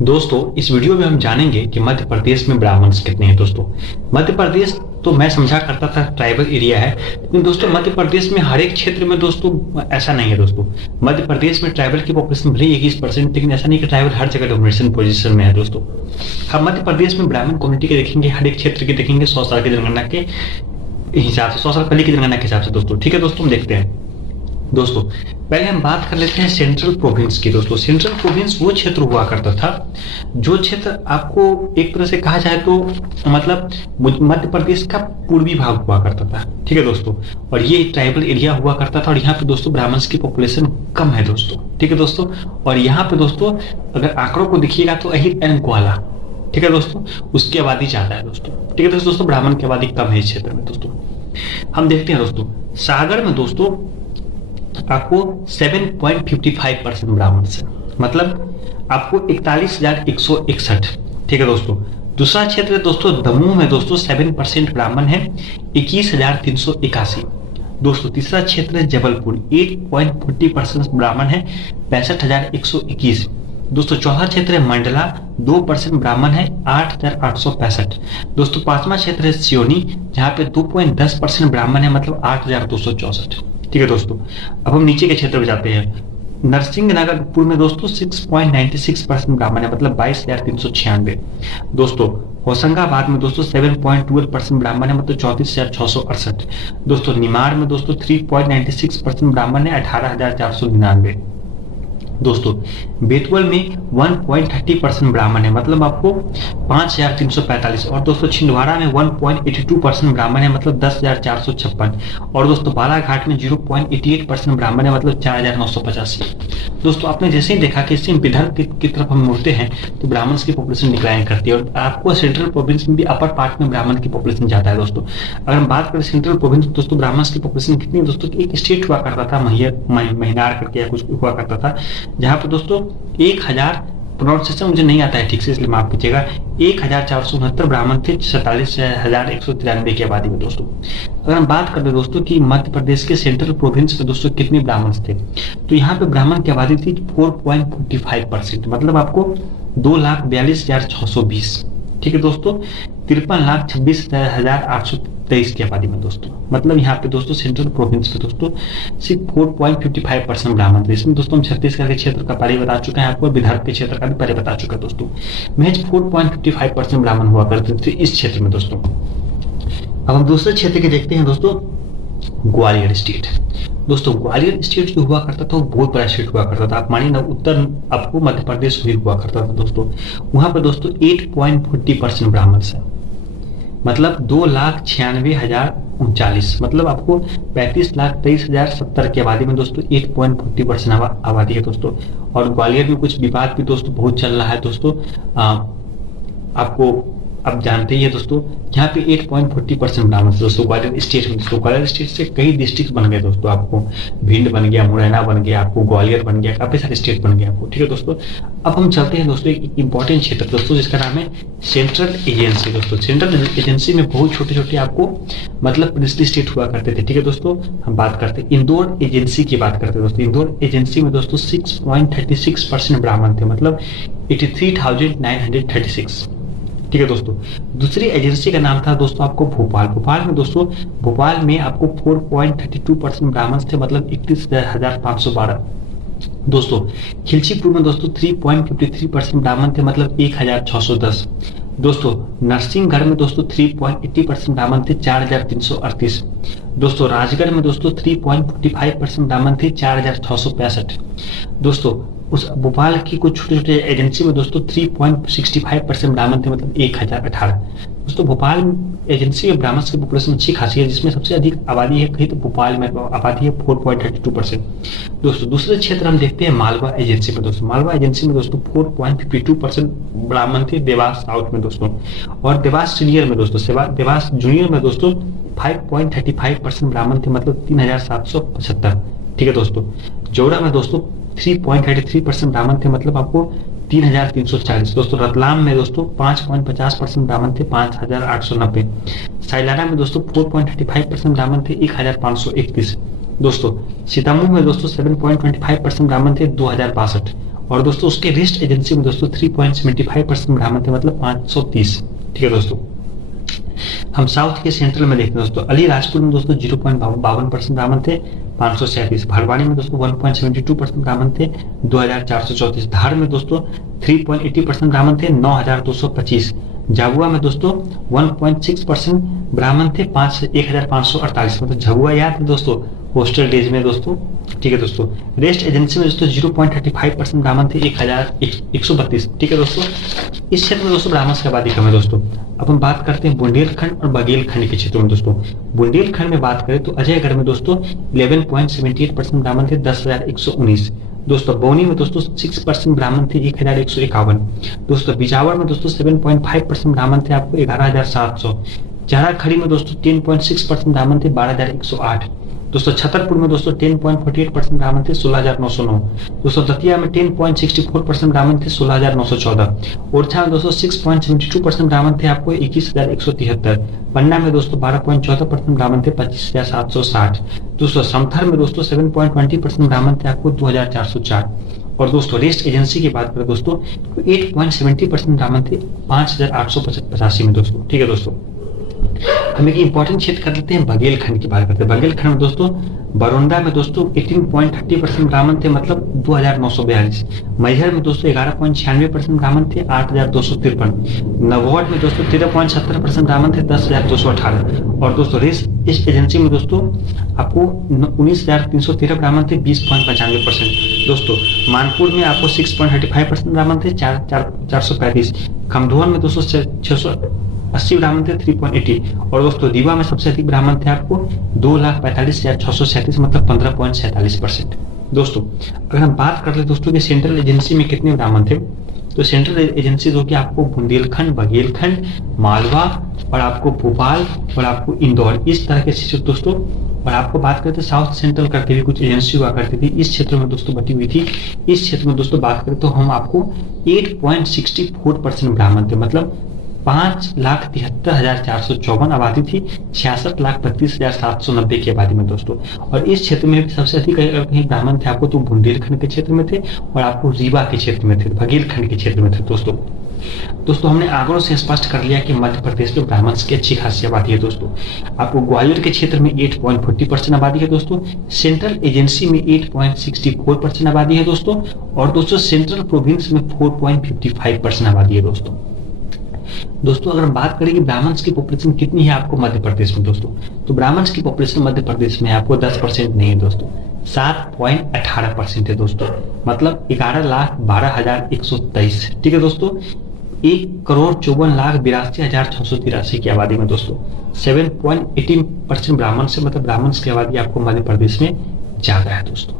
दोस्तों इस वीडियो में हम जानेंगे कि मध्य प्रदेश में ब्राह्मण्स कितने हैं। दोस्तों मध्य प्रदेश तो मैं समझा करता था ट्राइबल एरिया है, लेकिन दोस्तों मध्य प्रदेश में हर एक क्षेत्र में दोस्तों ऐसा नहीं है। दोस्तों मध्य प्रदेश में ट्राइबल की पॉपुलेशन भले 21%, लेकिन ऐसा नहीं कि ट्राइबल हर जगह डोमिनेशन पोजीशन में है। दोस्तों हम मध्य प्रदेश में ब्राह्मण कम्युनिटी के देखेंगे, हर एक क्षेत्र के देखेंगे 100 साल की जनगणना के हिसाब से, 100 साल पहले की जनगणना के हिसाब से। दोस्तों ठीक है दोस्तों, हम देखते हैं। दोस्तों पहले हम बात कर लेते हैं सेंट्रल प्रोविंस की। दोस्तों सेंट्रल प्रोविंस वो क्षेत्र हुआ करता था जो क्षेत्र आपको एक तरह से कहा जाए तो मतलब मध्य प्रदेश का पूर्वी भाग हुआ करता था। ठीक है दोस्तों, और ये ट्राइबल एरिया हुआ करता था और यहाँ पे दोस्तों ब्राह्मण्स की पॉपुलेशन कम है दोस्तों। ठीक है दोस्तों, और यहाँ पे दोस्तों अगर आंकड़ों को देखिएगा तो अहिर एंड ग्वाला, ठीक है दोस्तों, उसकी आबादी ज्यादा है दोस्तों। ठीक है दोस्तों, ब्राह्मण की आबादी कम है इस क्षेत्र में। दोस्तों हम देखते हैं दोस्तों सागर में दोस्तों आपको 7.55% ब्राह्मण है, मतलब आपको 41,161। ठीक है दोस्तों, दूसरा क्षेत्र है दोस्तों दमोह में दोस्तों 7% ब्राह्मण है, 21,381। दोस्तों तीसरा क्षेत्र है जबलपुर, 8.40% ब्राह्मण है, 65,121। दोस्तों चौथा क्षेत्र है मंडला, 2% ब्राह्मण है, 8,865। दोस्तों पांचवा क्षेत्र है सियोनी, जहां पे 2.10% ब्राह्मण है, मतलब 8,264। ठीक है दोस्तों, अब हम नीचे के क्षेत्र में जाते हैं। नरसिंहनगरपुर में दोस्तों 6.96% ब्राह्मण है, मतलब 22,396। दोस्तों होशंगाबाद में दोस्तों 7.12% ब्राह्मण है, मतलब 34,668। दोस्तों निमाड़ में दोस्तों 3.96% ब्राह्मण है, 18,499। दोस्तों बेतुल में 1.30% ब्राह्मण है, मतलब आपको 5,345। और दोस्तों छिंदवाड़ा में 1.82% ब्राह्मण है, मतलब 10,456। और दोस्तों बालाघाट में 0.88% ब्राह्मण है, मतलब 4,985। दोस्तों आपने जैसे ही देखा कि इससे विदर्भ की तरफ हम मुड़ते हैं तो ब्राह्मण की पॉपुलेशन डिक्लाइन करती है, और आपको सेंट्रल प्रोविंस में भी अपर पार्ट में ब्राह्मण की पॉपुलेशन ज्यादा है। दोस्तों अगर हम बात करें सेंट्रल प्रोविंस, दोस्तों ब्राह्मण की पॉपुलेशन कितनी है दोस्तों, एक स्टेट हुआ करता था महिनार करके या कुछ हुआ करता था, जहां पर दोस्तों 1000, प्रोनाउंसिएशन मुझे नहीं आता है ठीक से इसलिए माफ कीजिएगा, 1469 ब्राह्मण थे 47,193 की आबादी में। दोस्तों अगर हम बात करें दोस्तों कि मध्य प्रदेश के सेंट्रल प्रोविंस में दोस्तों कितने ब्राह्मण थे, तो यहाँ पे ब्राह्मण की आबादी थी 4.45%, मतलब आपको 2,42,620। ठीक है दोस्तों, 53,26,823 की आबादी में। दोस्तों मतलब यहाँ पे दोस्तों सेंट्रल प्रोविंस पे दोस्तों सिर्फ 4.55% ब्राह्मण थे। इसमें दोस्तों हम छत्तीसगढ़ के क्षेत्र का पहले बता चुके हैं आपको, विदर्भ के क्षेत्र का भी पहले बता चुका है। दोस्तों महज 4.55% ब्राह्मण हुआ करते थे इस क्षेत्र में। दोस्तों अब हम दूसरे क्षेत्र के देखते हैं दोस्तों, ग्वालियर स्टेट। दोस्तों ग्वालियर स्टेट जो हुआ करता था वो बहुत बड़ा स्टेट हुआ करता था। आप मानिए ना उत्तर आपको मध्य प्रदेश भी हुआ करता था। दोस्तों वहां पर दोस्तों 8.40% ब्राह्मण है, मतलब 2,96,039, मतलब आपको 35,23,070 की आबादी में दोस्तों 8.40% आबादी है। दोस्तों और ग्वालियर में कुछ विवाद भी दोस्तों बहुत चल रहा है। दोस्तों आपको आप जानते ही है दोस्तों, यहाँ पे 8.40% ब्राह्मण दोस्तों ग्वालियर स्टेट में। दोस्तों ग्वालियर स्टेट से कई डिस्ट्रिक्ट बन गए दोस्तों, आपको भिंड बन गया, मुरैना बन गया, आपको ग्वालियर बन गया, काफी सारे स्टेट बन गए आपको। ठीक है दोस्तों, अब हम चलते हैं दोस्तों एक इंपॉर्टेंट क्षेत्र दोस्तों जिसका नाम है सेंट्रल एजेंसी। दोस्तों सेंट्रल एजेंसी में बहुत छोटे छोटे आपको मतलब प्रिंसली स्टेट हुआ करते थे। ठीक है दोस्तों, हम बात करते हैं इंदौर एजेंसी की बात करते हैं। दोस्तों इंदौर एजेंसी में दोस्तों 6.36% ब्राह्मण थे, मतलब 83,936। ठीक है दोस्तों, दूसरी एजेंसी का नाम था दोस्तों आपको भोपाल। भोपाल में दोस्तों भोपाल में आपको 4.32% ब्राह्मण थे, मतलब 31,512। दोस्तों खिलचीपुर में दोस्तों 3.53% ब्राह्मण थे, मतलब 1,610। दोस्तों नरसिंहगढ़ में दोस्तों 3.80% ब्राह्मण थे, 4,338। दोस्तों राजगढ़ में दोस्तों 3.45% ब्राह्मण थे, 4,665। दोस्तों उस भोपाल की कुछ छोटे छोटे एजेंसी में दोस्तों 3.65% ब्राह्मण थे, मतलब 1,018। दोस्तों भोपाल एजेंसी में ब्राह्मण की पॉपुलेशन अच्छी खासी है, जिसमें सबसे अधिक आबादी है कहीं तो भोपाल में आबादी है 4.32%। दोस्तों दूसरे क्षेत्र हम देखते हैं मालवा एजेंसी में। दोस्तों मालवा एजेंसी में दोस्तों 4.52% ब्राह्मण थे देवास साउथ में। दोस्तों और देवास सीनियर में दोस्तों देवास जूनियर में दोस्तों 5.35% ब्राह्मण थे, मतलब 3,775। ठीक है दोस्तों, जौरा में दोस्तों 3.33% ब्राह्मण थे, मतलब आपको 3,340। दोस्तों रतलाम में दोस्तों 5.50% ब्राह्मण थे, 5,890। साइलाना में दोस्तों 4.35% ब्राह्मण थे, 1,531। दोस्तों सीतामऊ में दोस्तों 7.25% ब्राह्मण थे, 2,062। और दोस्तों उसके रेस्ट एजेंसी में दोस्तों 3.75% ब्राह्मण थे, मतलब 530। ठीक है दोस्तों। हम साउथ के सेंट्रल में देखते हैं दोस्तों, अलीराजपुर में दोस्तों 0.52% ब्राह्मण थे, 537। भरवाड़ी में दोस्तों 1.72% ब्राह्मण थे, 2434। धार में दोस्तों 3.80% ब्राह्मण थे, 9225। झाबुआ में दोस्तों 1.6% ब्राह्मण थे, 1548। मतलब झाबुआ याद है दोस्तों होस्टल डेज में दोस्तों। ठीक है दोस्तों। रेस्ट एजेंसी में दोस्तों 0.35% ब्राह्मण थे, 1132। ठीक है दोस्तों। इस क्षेत्र में दोस्तों ब्राह्मण की आबादी कम है दोस्तों। अब हम बात करते हैं बुंदेलखंड और बघेलखंड के क्षेत्रों में दोस्तों। बुंदेलखंड में बात करें तो अजयगढ़ में दोस्तों 11.78% ब्राह्मण थे, 10,119। दोस्तों बौनी में दोस्तों 6% ब्राह्मण थे, 1,151। दोस्तों बिजावर में दोस्तों 7.5% ब्राह्मण थे, आपको 11,700। झाराखड़ी में दोस्तों 10.6% ब्राह्मण थे, 12,108। दोस्तों छतरपुर में दोस्तों 10.48% ब्राह्मण थे, 16,909। दोस्तों दतिया में 10.64% ब्राह्मण थे, 16,914। ओरछा में दोस्तों 6.72% ब्राह्मण थे, आपको 21,173। पन्ना में दोस्तों 12.14% ब्राह्मण थे, 25,760। दोस्तों समथर में दोस्तों 7.20% ब्राह्मण थे, आपको 2,404। और दोस्तों रेस्ट एजेंसी की बात करें दोस्तों तो 8.70% ब्राह्मण थे, 5,885 में दोस्तों। ठीक है दोस्तों। हम एक इंपॉर्टेंट क्षेत्र कर लेते हैं, बघेलखंड की बात करते हैं। बघेलखंड में दोस्तों बरोंडा में दोस्तों 18.30% ब्राह्मण थे, मतलब 2,942। मैहर में दोस्तों 11.96% ब्राह्मण थे, 8,253। नवौर में दोस्तों 13.70% ब्राह्मण थे, 10,218। और दोस्तों रेस्ट इस एजेंसी में दोस्तों आपको 19,313 ब्राह्मण थे, 20.95%। दोस्तों मानपुर में आपको 6.35% ब्राह्मण थे, 435। खमदोन में दोस्तों 680 ब्राह्मण थे, 3.80। और दोस्तों रीवा में सबसे अधिक ब्राह्मण थे, आपको 2,45,637, मतलब 15.47%। दोस्तों अगर हम बात कर ले दोस्तों कि सेंट्रल एजेंसी में कितने ब्राह्मण थे, तो सेंट्रल एजेंसी जो कि आपको बुंदेलखंड, बघेलखंड, मालवा और आपको भोपाल और आपको इंदौर, इस तरह के क्षेत्र दोस्तों। और आपको बात करते साउथ सेंट्रल करके भी कुछ एजेंसी हुआ करती थी, इस क्षेत्र में दोस्तों बटी हुई थी। इस क्षेत्र में दोस्तों बात करें तो हम आपको 8.64% ब्राह्मण थे, मतलब 5,73,454 आबादी थी, 66,32,790 की आबादी में दोस्तों। और इस क्षेत्र में भी सबसे अधिक कहीं ब्राह्मण थे, आपको तो बुंदेलखंड के क्षेत्र में थे और आपको रीवा के क्षेत्र में थे, बघेलखंड के क्षेत्र में थे दोस्तों। दोस्तों हमने आंकड़ों से स्पष्ट कर लिया कि मध्य प्रदेश में ब्राह्मण की अच्छी खासी आबादी है दोस्तों। आपको ग्वालियर के क्षेत्र में 8.40% आबादी है दोस्तों। सेंट्रल एजेंसी में 8.64% आबादी है दोस्तों। और दोस्तों सेंट्रल प्रोविंस में 4.55% आबादी है दोस्तों। दोस्तों अगर हम बात करें कि ब्राह्मण्स की पॉपुलेशन कितनी है आपको मध्य प्रदेश में दोस्तों, तो ब्राह्मण्स की पॉपुलेशन मध्य प्रदेश में आपको 10% नहीं है दोस्तों, 7.18% है दोस्तों, मतलब 11,12,123। ठीक है दोस्तों। 1,54,82,683 की आबादी में दोस्तों 7.18% ब्राह्मण से, मतलब ब्राह्मण्स की आबादी आपको मध्य प्रदेश में ज्यादा है दोस्तों।